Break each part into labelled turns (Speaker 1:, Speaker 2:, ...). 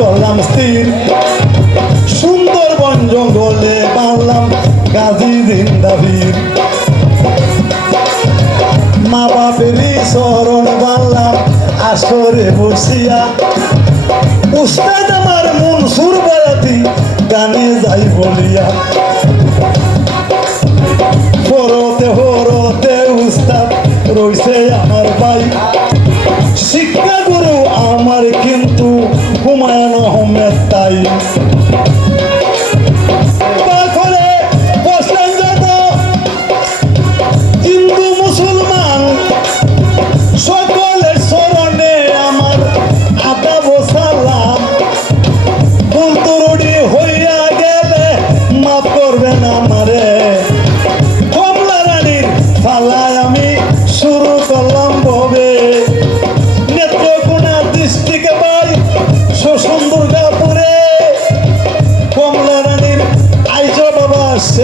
Speaker 1: করলাম স্থির। সুন্দরবন জঙ্গলে পারলাম গাজী জিন্দাবীর। মা বাপেরই চরণ বাংলাম আসরে বসিয়া। উস্তাদ আমার মন সুর বাড়াতি গানে যাই বলিয়া। হরতে হরতে উস্তাদ রইছে আমার ভাই। শিক্ষা হুমায়ুন আহমেদ তাই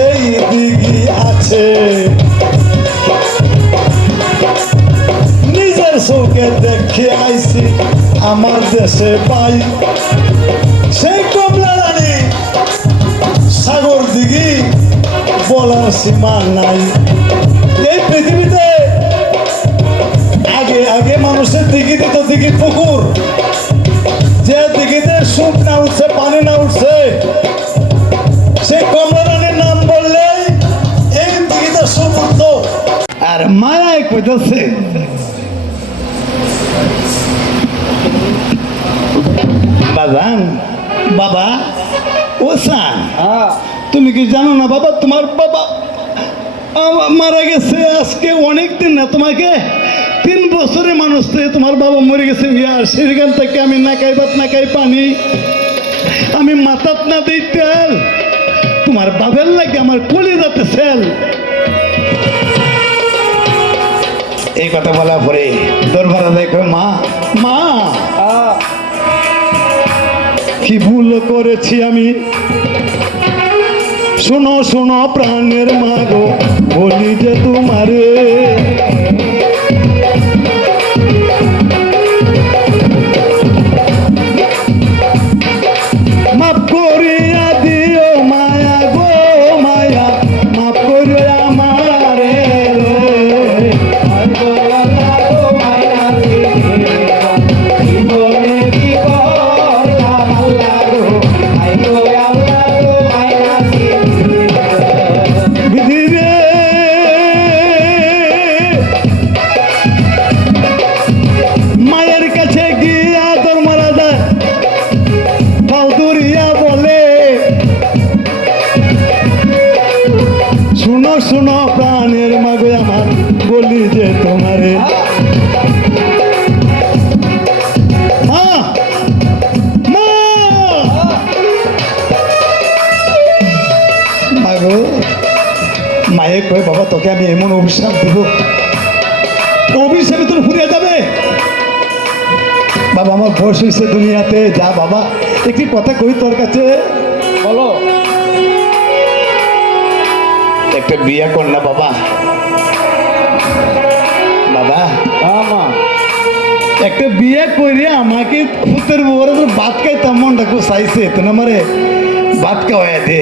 Speaker 1: সেই দিঘি আছে। নিজের চোখে দেখে আইছি, আমার দেশে পাই। সেই কমলা রানী, সাগর দিঘি, বলার সীমা নাই। এই পৃথিবীতে আগে আগে মানুষের দিঘি দিত, দিঘি পুকুর। যে দিঘিতে সুখ না উঠছে, পানি না উঠছে সেই কমলা কইতেছে। বাজান বাবা ও সান তুমি কি জানো না বাবা তোমার বাবা মারা গেছে আজকে অনেক দিন না তোমাকে তিন বছরে মানুষ থেকে তোমার বাবা মরে গেছে। ইয়ার সেখান থেকে আমি না খাই ভাত না খাই পানি। আমি মাথাত না দিই তেল। তোমার বাবার লাগে আমার কলি যাতে সেল। এই কথা বলা পরে দরবারে দেখো মা মা! কি ভুল করেছি আমি? শোনো শোনো প্রাণের মাগো বলি যে তোমারে। তোকে আমি এমন অভিশাপ দেব। অভিশাপে তোর ফুরিয়ে যাবে। বাবা আমার বয়স হয়েছে দুনিয়াতে। যা বাবা একটি কথা কই তোর কাছে?
Speaker 2: বলো।
Speaker 1: একটা বিয়ে কর না বাবা। বাবা।
Speaker 2: আমা
Speaker 1: একটা বিয়ে করে আমাকে পুতের বউরে ভাত খাইতাম মনটা খুব চাইছে। তো না মারে ভাত খাওয়াই দে।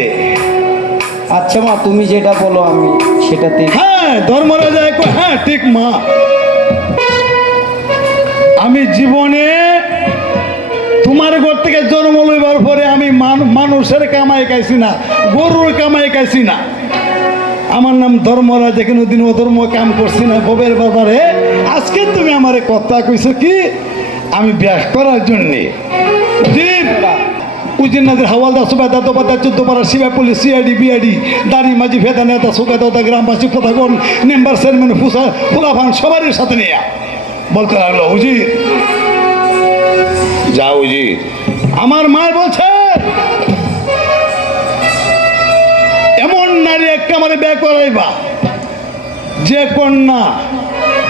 Speaker 2: আচ্ছা মা, তুমি যেটা বলো আমি সেটাতে
Speaker 1: হ্যাঁ ধর্মরাজা হ্যাঁ ঠিক মা। আমি জীবনে তোমার ঘর থেকে জন্ম লইবার পরে আমি মান- মানুষের কামাই খাইছি না, গরুর কামাই খাইছি না। আমার নাম ধর্মরাজ, কোনোদিন অধর্ম কাম করছি না ববের ব্যাপারে আজকে তুমি আমার কথা কইছো কি? আমি ব্যাস করার জন্যে জিন উজিরনাথের হাওয়ালদার সুবেদার দোপাদার চোদ্দ পাড়া সিবা পুলিশ সিআইডি বিআইডি দাড়ি মাঝি ভেদা নেতা সুবেদা গ্রামবাসী প্রধাগণ মেম্বার চেয়ারম্যান ফুসা ফুলাফান সবারই সাথে নিয়ে বলতে লাগল উজির। যা উজির। আমার মা বলছে এমন নারী একটা মানে ব্যয় করাইবা যে কন্যা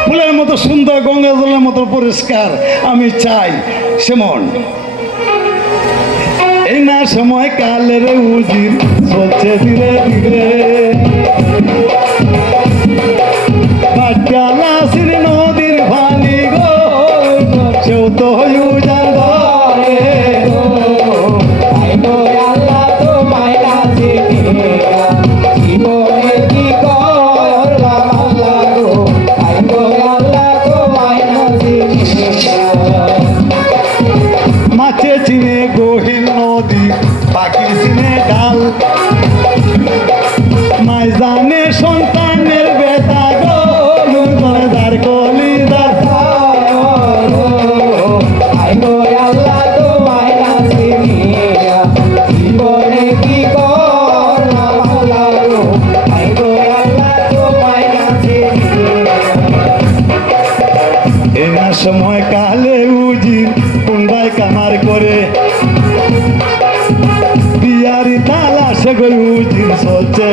Speaker 1: ফুলের মতো সুন্দর গঙ্গা জলের মতো পরিষ্কার। আমি চাই সেমন। এই না সময় কালের উজির চলছে ধীরে ধীরে। তালা সে গই উজির চলছে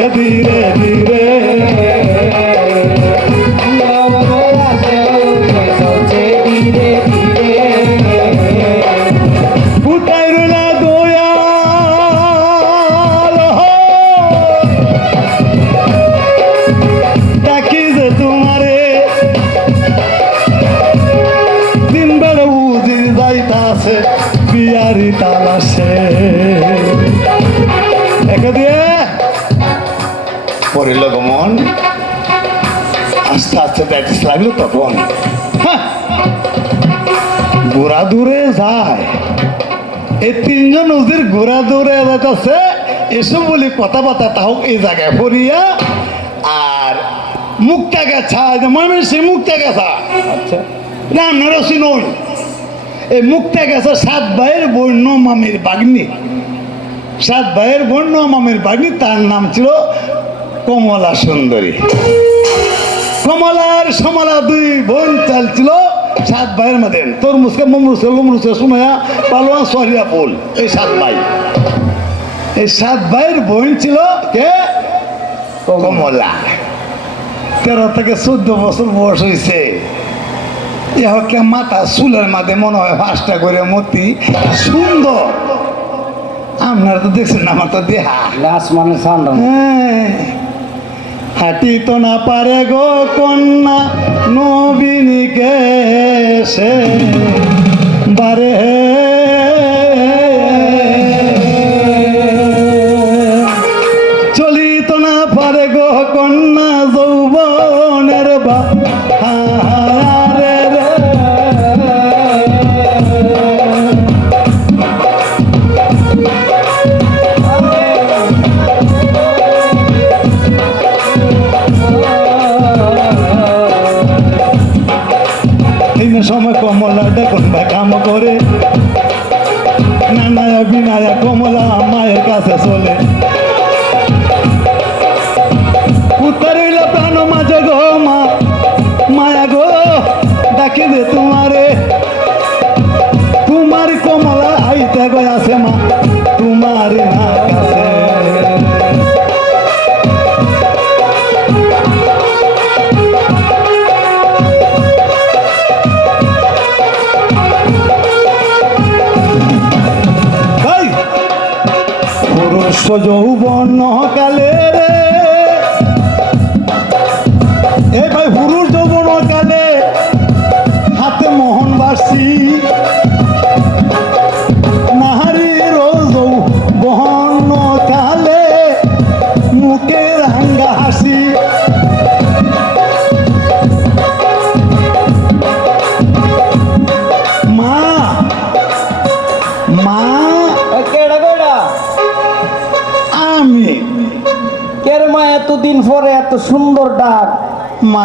Speaker 1: আস্তে আস্তে লাগল তখন হ্যাঁ, গোড়া দূরে যায়। এই তিনজন উজির ঘোরা দৌড়ে যাইতেছে এসব বলি কথাবার্তা তাহক এই জায়গায় পড়িয়া আর মুক্তা গেছা মানে সে মুক্তা গেছা।
Speaker 2: আচ্ছা।
Speaker 1: না নরসি নই এই মুক্তা গেছে সাত ভাইয়ের বন্য মামির বাগ্নি। সাত ভাইয়ের বন্য মামির বাগ্নি তার নাম ছিল কমলা সুন্দরী। কমলার সমলা দুই বোন চালছিল সাত ভাইয়ের মধ্যে। তরমুজকে মমরুসে লমরুসে সুমাইয়া পালোয়া সরিয়া পোল এই সাত ভাই। এই সাত ভাইয়ের বোন ছিল কে? কমলা। তেরো থেকে চোদ্দ বছর বয়স হয়েছে ইহকে মাথা চুলের মাঝে মনে হয় পাঁচটা করে মতি। সুন্দর। আপনারা তো দেখছেন আমার তো দেহা।
Speaker 2: মানে সান্ডা
Speaker 1: হ্যাঁ। হাঁটি তো না পারে গো কন্যা নবীনিকে সে বারে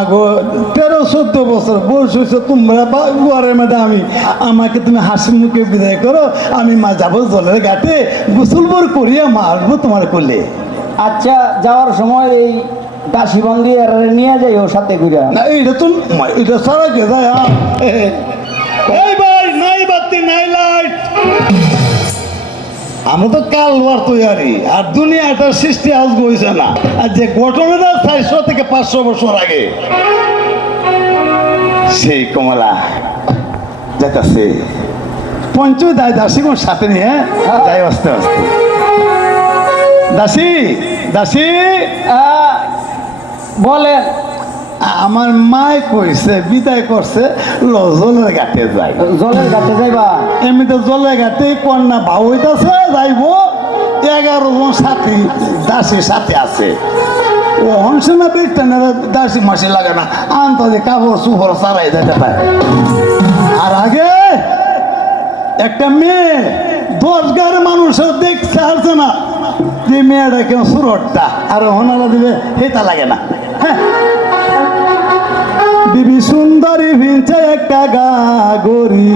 Speaker 1: মাগো তেরো চোদ্দ বছর বয়স হয়েছে তোমরা বা ঘরের মধ্যে আমি আমাকে তুমি হাসি মুখে বিদায় করো আমি মা যাব জলের ঘাটে গোসল বর করিয়া মা আসব তোমার কোলে।
Speaker 2: আচ্ছা যাওয়ার সময় এই দাসী বন্দি নিয়ে যাই ওর সাথে ঘুরে
Speaker 1: না এইটা তো এটা সারা কে যায় এই ভাই নাই বাতি নাই লাইট। আমরা তো কালবার তৈরি আর দুনিয়াটার সৃষ্টি আজ হয়েছে না। আর যে ঘটনাটা চারশো থেকে পাঁচশো বছর আগে, সেই কমলা যেতেছে পঞ্চু দায় দাসী কোন সাথে নিয়ে হ্যাঁ? যাই আস্তে আস্তে। দাসী দাসী
Speaker 2: বলেন।
Speaker 1: আমার মায় কইছে বিদায় করছে জলের ঘাটে যাই।
Speaker 2: জলের কাছে যাইবা?
Speaker 1: এমনিতে জলের ঘাটে কন্যা ভাও হইতাছে যাইব। এগারো জন সাথী দাসী সাথে আছে। ও হনসে না বেগটা না দাসী মাসি লাগে না আন্তাজে কাপড় সুপড় সারাই যেতে পারে। আর আগে একটা মেয়ে দশ গার মানুষও দেখছে আসছে না। যে মেয়েটা কেউ সুরটটা আর হনালা দিলে হেতা লাগে না। হ্যাঁ? বিবি সুন্দরী ভিনছে একটা গা গরি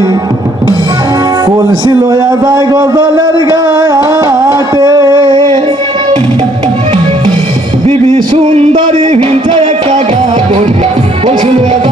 Speaker 1: কলসি লয়া যায় গজলের গায়াতে। বিবি সুন্দরী ভিনছে একটা গা গরি কলসি লয়া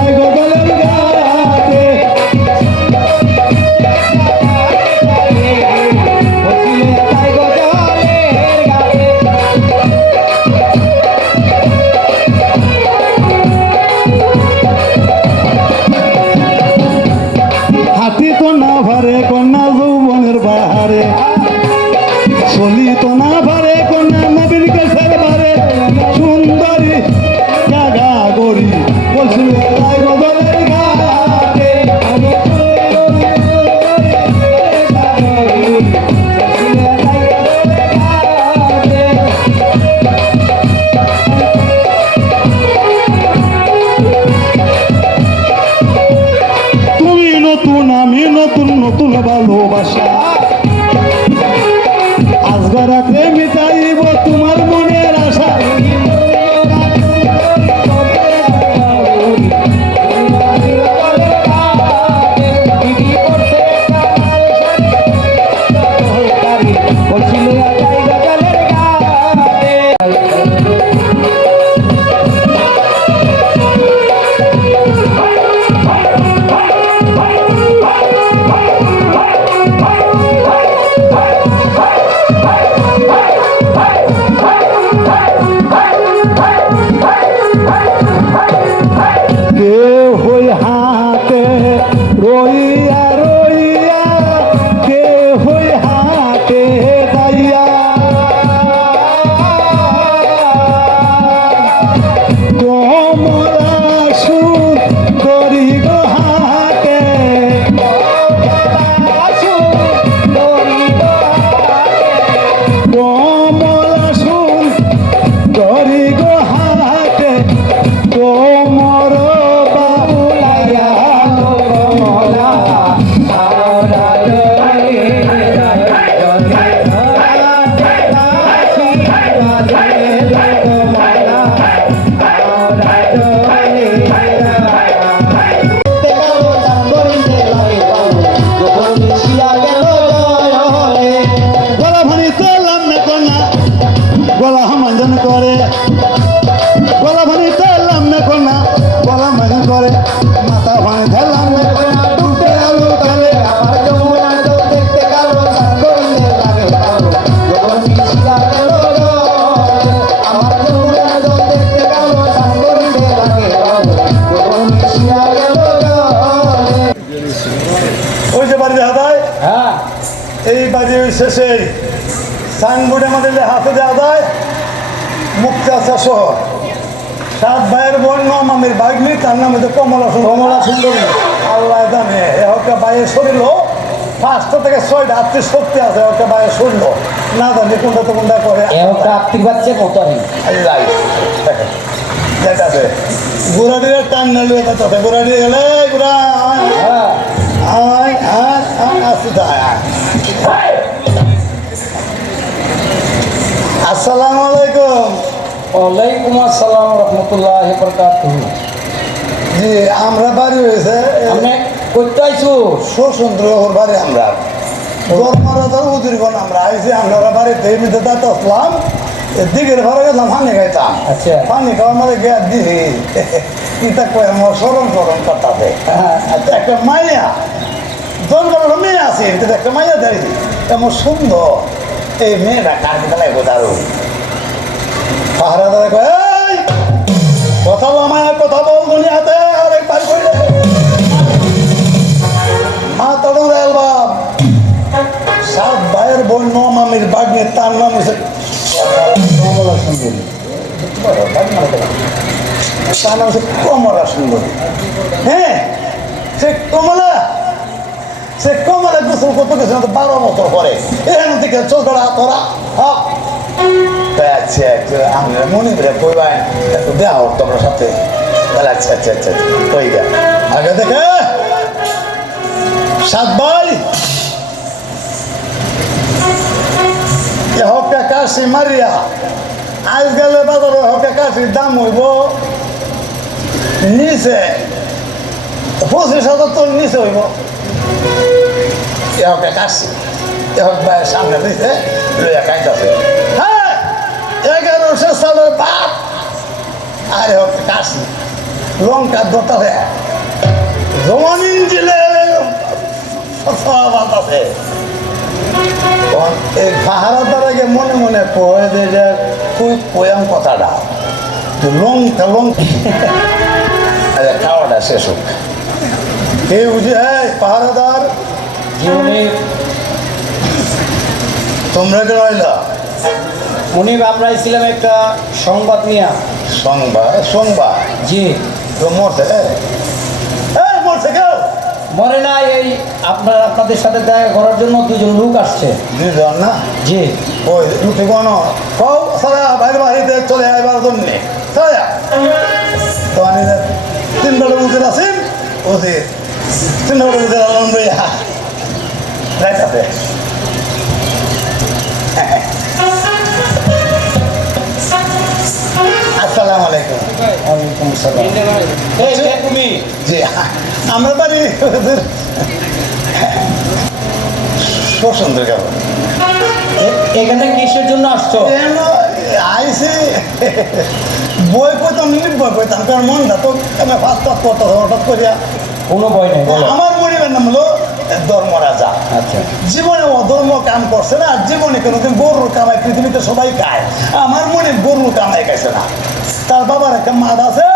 Speaker 1: এই বাড়ি শেষে সাইনবোর্ডে আমাদের হাতে দেওয়া যায় মুক্তাচা শহর সাত ভাইয়ের বোন মামির বাগনি তার নাম হচ্ছে কমলা সুন্দর। কমলা সুন্দরী। আল্লাহ জানে এ হকে বাইরে শরীর পাঁচটা থেকে ছয়টা আত্মীয় সত্যি আছে ওকে বাইরে শরীর না জানি কোনটা তো কোনটা করে
Speaker 2: আত্মীয় বাচ্চা কত
Speaker 1: আল্লাহ। যেটাছে ঘোরা দিয়ে টান না ঘোরা দিয়ে গেলে ঘোরা আসসালামু আলাইকুম
Speaker 2: ওয়ালাইকুম আসসালাম রহমতুল্লাহ বরকাতুহ।
Speaker 1: জি আমরা বাড়ি হয়েছে আমরা ধর্মরাজার উদিরগণ আমরা। আইছি আমরা বাড়িতে দাঁত আসলাম দিকের ঘরে গেলাম পানি খাইতাম।
Speaker 2: আচ্ছা।
Speaker 1: পানি খাওয়ার মধ্যে গিয়ে দিহি। ইটা কয়ে আমার সরম সরম কথাতে
Speaker 2: হ্যাঁ।
Speaker 1: একটা মাইয়া জন্মের মেয়ে আছে কিন্তু একটা মাইয়া দাঁড়িয়ে এমন সুন্দর। এই মেয়েটা কার বেলায় বোঝারো পাহারা "এই, কথা বল মায়া কথা বল হচ্ছে কমলা সুন্দরী। হ্যাঁ কমলা সে কমলা গোসল করতে গেছে না বারো বছর পরে। এখান থেকে চোখড়া তোরা, হক। আচ্ছা আচ্ছা আমরা মনে করে কইবাই একটু দেওয়া হোক তোমরা সাথে। তাহলে আচ্ছা আচ্ছা আচ্ছা কই গা আগে দেখে। সাত ভাই। এ হকা কাশি মারিয়া। আজ গেলে বাজারে হকা কাশির দাম হইব। নিচে। পঁচিশ হাজার তোর নিচে হইব। এ হকা কাশি এ হক ভাই সামনে দিছে লইয়া খাইতেছে হ্যাঁ এগারোশো সালের বাপ আরে হোক কাশি লঙ্কা দোতাছে জমানিন জিলে বাতাসে এই পাহারা মনে মনে কয়ে যে যে খুব পোয়াম কথাটা লঙ্কা আরে খাওয়াটা শেষ হোক কে বুঝি হ্যাঁ
Speaker 2: জীবনে
Speaker 1: তোমরা কে রইলা?
Speaker 2: উনি আমরা ছিলাম একটা সংবাদ নিয়ে।
Speaker 1: সংবাদ? সংবাদ?
Speaker 2: জি।
Speaker 1: তো মরছে মরছে কেউ?
Speaker 2: মরে না এই আপনার আপনাদের সাথে দেখা করার জন্য দুজন লোক আসছে।
Speaker 1: দুজন না?
Speaker 2: জি।
Speaker 1: ওই রুটি কোন কও সারা বাইরে বাড়িতে চলে আইবার জন্যে। চলে তো আমি তিন বেলা উজির আছেন উজির তিন বেলা উজির আসসালামু আলাইকুম
Speaker 2: ওয়ালাইকুম আসসালাম
Speaker 3: তুমি
Speaker 1: জি আমরা বাড়ি ওদের সুন্দর কেমন
Speaker 2: এখানে কিসের জন্য আসছো?
Speaker 1: আইসি। বই পড়তাম বই পড়তাম কারণ মনটা তো আমি ফার্স্ট হঠাৎ করিয়া।
Speaker 2: কোনো ভয় নেই
Speaker 1: আমার পরিবার নাম হলো ধর্মরাজা।
Speaker 2: আচ্ছা।
Speaker 1: জীবনে অধর্ম কাম করছে না জীবনে কোনোদিন গরুর কামাই পৃথিবীতে সবাই খায়। আমার মনে গরুর কামাই খাইছে না। তার বাবার একটা মাঠ আছে।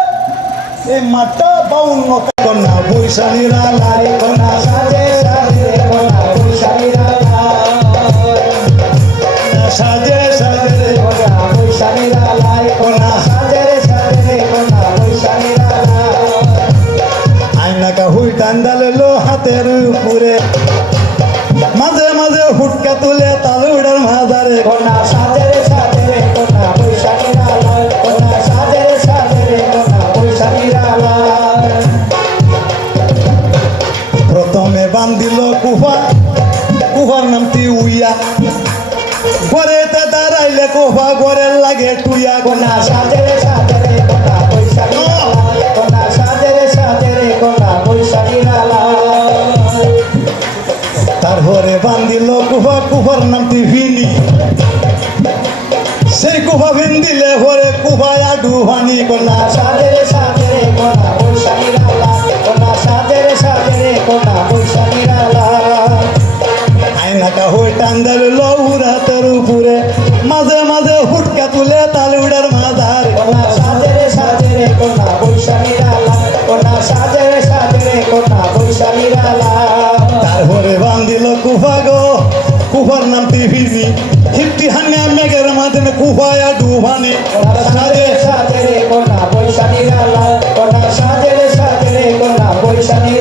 Speaker 1: এই মাঠটা বাউন্ন কন্যা বৈশালীরা কন্যা
Speaker 2: সাজে।
Speaker 1: কুফায় আডু ভানি কন্যা
Speaker 2: সাজে রে সাজে রে কোনা বৈশালীরা কোনা সাজে রে সাজে রে কোনা বৈশালীরা
Speaker 1: আইনাকা হই টান্দাল লৌর হাতের উপরে। মাঝে মাঝে হুটকা তুলে তালুড়ার মাঝারে
Speaker 2: কোনা সাজে রে সাজে রে কোনা বৈশালীরা কোনা সাজে রে সাজে রে কোনা বৈশালীরা
Speaker 1: তারপরে বান্দিল কুফা গো। কুফার নাম টিভিনি। হিপটি হাঙ্গা মেঘের মাঝে কুফায়া ডুবানি
Speaker 2: সাজে কোনা বৈশালীরা কোনা সাজেলে সাজেলে কোনা বৈশালীরা